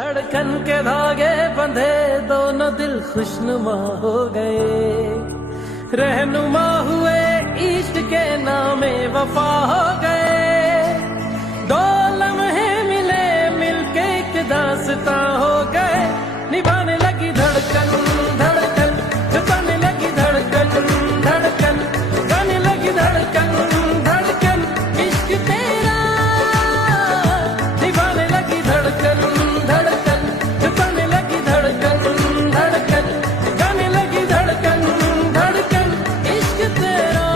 धड़कन के धागे बंधे दोनों दिल खुशनुमा हो गए, रहनुमा हुए इश्क के नामे वफा हो गए। दो लम्हे मिले मिलके एक दास्तां हो गए, निभाने लगी धड़कन धड़कन, जताने लगी धड़कन धड़कन, गाने लगी धड़कन धड़कन, इश्क तेरा निभाने लगी धड़कन धड़कन, जताने लगी धड़कन धड़कन, गाने लगी धड़कन धड़कन, इश्क तेरा।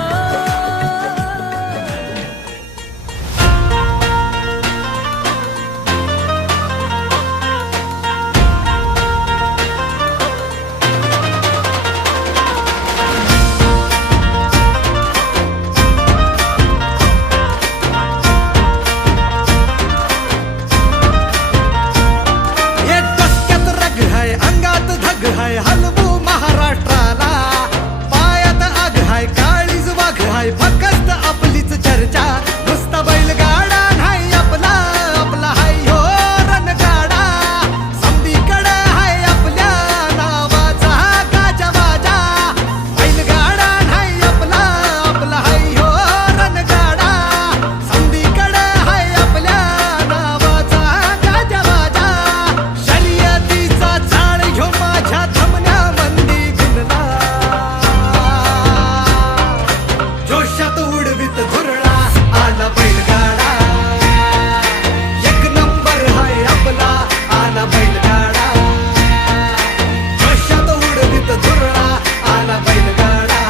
ये डोक्यात रग है, अंगात धग है, हलवू महाराष्ट्राला. पायात आग हाय, काळीज वाघ हाय, फक्त आपलीच चर्चा. नुसता बैलगाडा नाही आपला, आपला हाय हो रणगाडा. समदीकडे हाय आपल्या नावाचा गाजावाजा. बैलगाडा नाही आपला, आपला हाय हो रणगाडा. समदीकडे हाय आपल्या नावाचा गाजावाजा. शर्यतीचा चाळ ह्यो माझ्या धमन्यामंदी भिनला. जोशात उडवीत धुरळा आला बैलगाडा. एक नंबर हाय आपला आला बैलगाडा. जोशात उडवीत धुरळा आला बैलगाडा.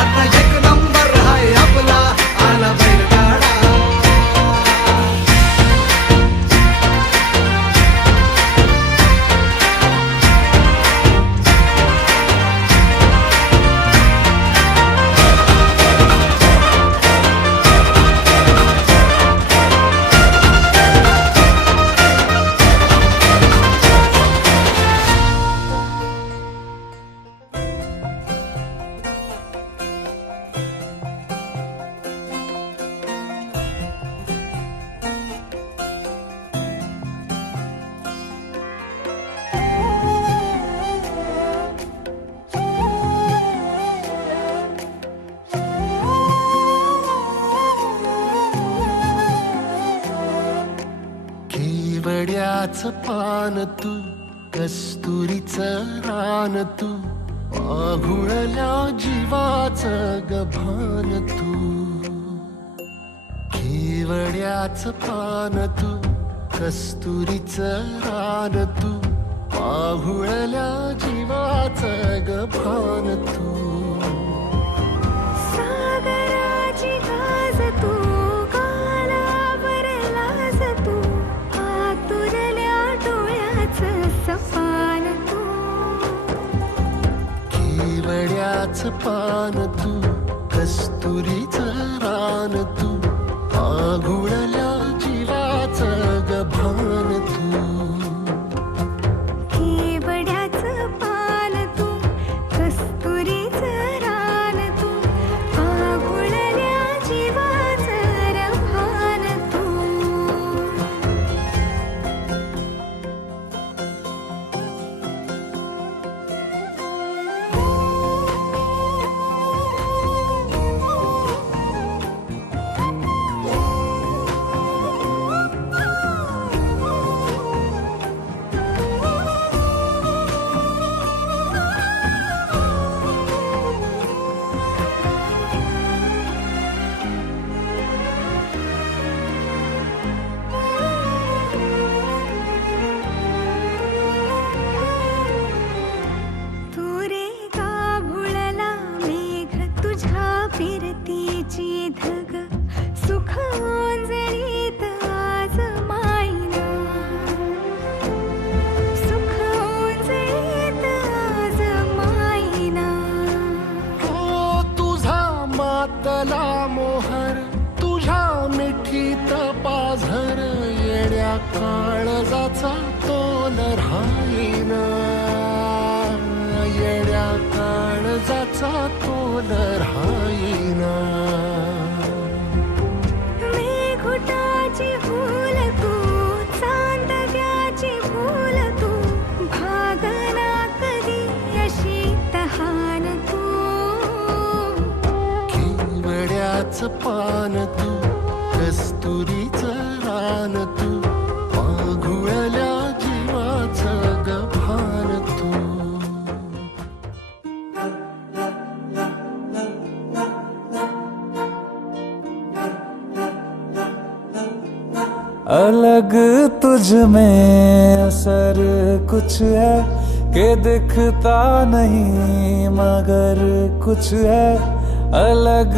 आता एक नंबर हाय आपला आला बैलगाडा. केवड्याचं पान तू, कस्तुरीचं रान तू, पाघुळल्या जीवाचं गभान तू. केवड्याचं पान तू, कस्तुरीचं रान तू, पाघुळल्या जीवाचं गभान तू. सागराची गाज तू, कालावर लाज तू, आतुरल्या डोळ्याचं सपान तू. केवड्याचं पान तू, कस्तुरीचं रान तू, पाघुळल्या जीवाचं गभान तू. केवड्याचं पान तू, कस्तुरीचं रान तू, पागुळल्या जीवाचं रभान तू. तू रे गाभुळला मेघ, तुझ्या फिरतीची धग, सुख ओंजळीत आज मायना. सुख ओंजळीत आज मायना. हो तुझा मातला मोहर, तुझ्या मिठीत पाझर, येड्या काळजाचा तोल राहीना. येड्या काळजाचा तोल राहीना. मेघुटाची हुल तू, चांदण्याची गुलाबाच पान तू, कस्तुरीचं रान तू, माघुळल्या जीवाचं गभान तू. अलग तुझ में असर कुछ है कि दिखता नहीं मगर कुछ है. अलग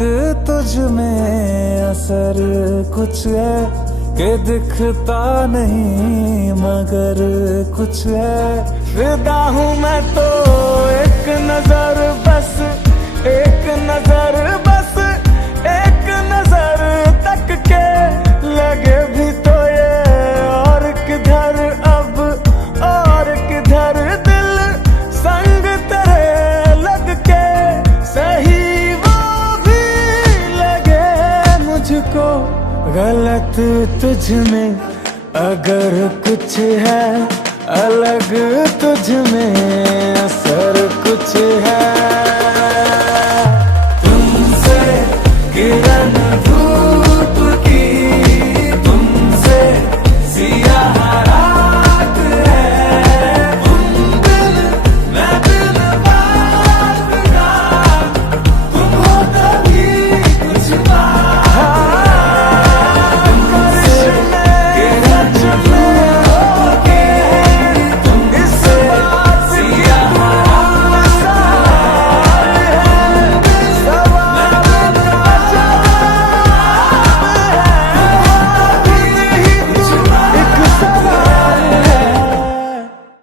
तुझ में असर कुछ है कि दिखता नहीं मगर कुछ है. फिदा हूँ मैं तो एक नजर बस, एक नजर बस, एक नजर तक के लगे भी तो ये और किधर अब और किधर दिल संग तेरे लग के सही वो भी लगे मुझको. गलत तुझ में अगर कुछ है, अलग तुझ में असर कुछ है.